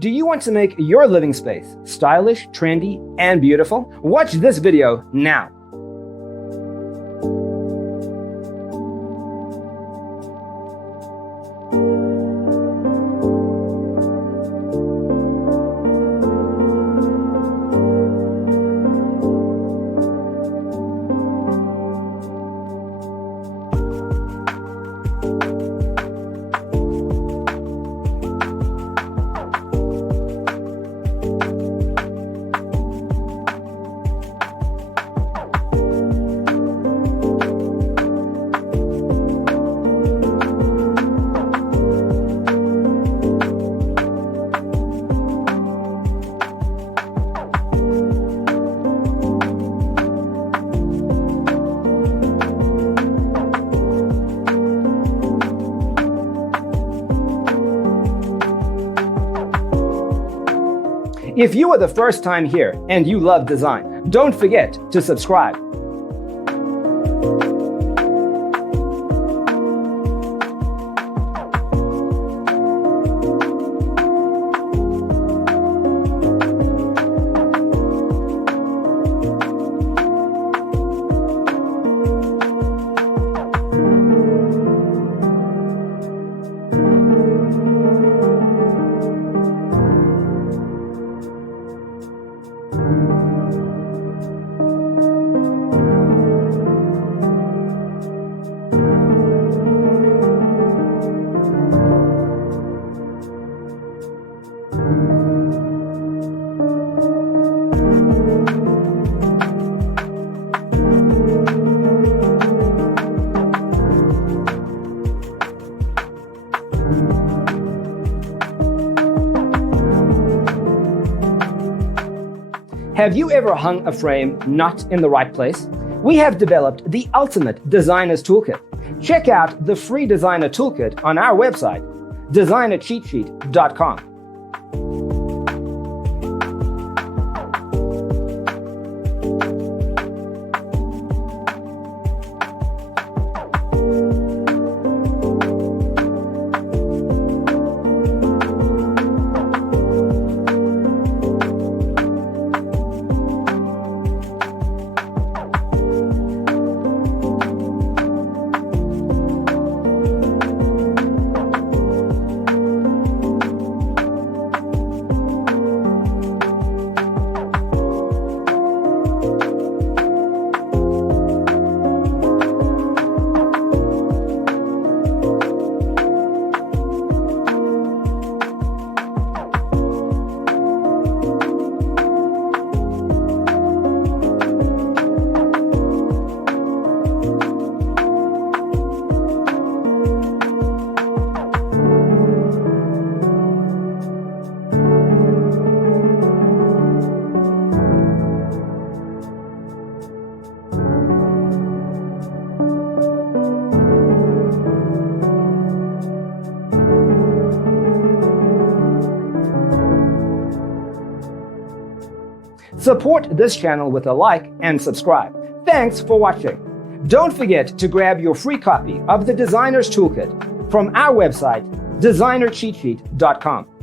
Do you want to make your living space stylish, trendy, and beautiful? Watch this video now. If you are the first time here and you love design, don't forget to subscribe. Have you ever hung a frame not in the right place? We have developed the ultimate designer's toolkit. Check out the free designer toolkit on our website, designercheatsheet.com. Support this channel with a like and subscribe. Thanks for watching. Don't forget to grab your free copy of the Designer's Toolkit from our website, designercheatsheet.com.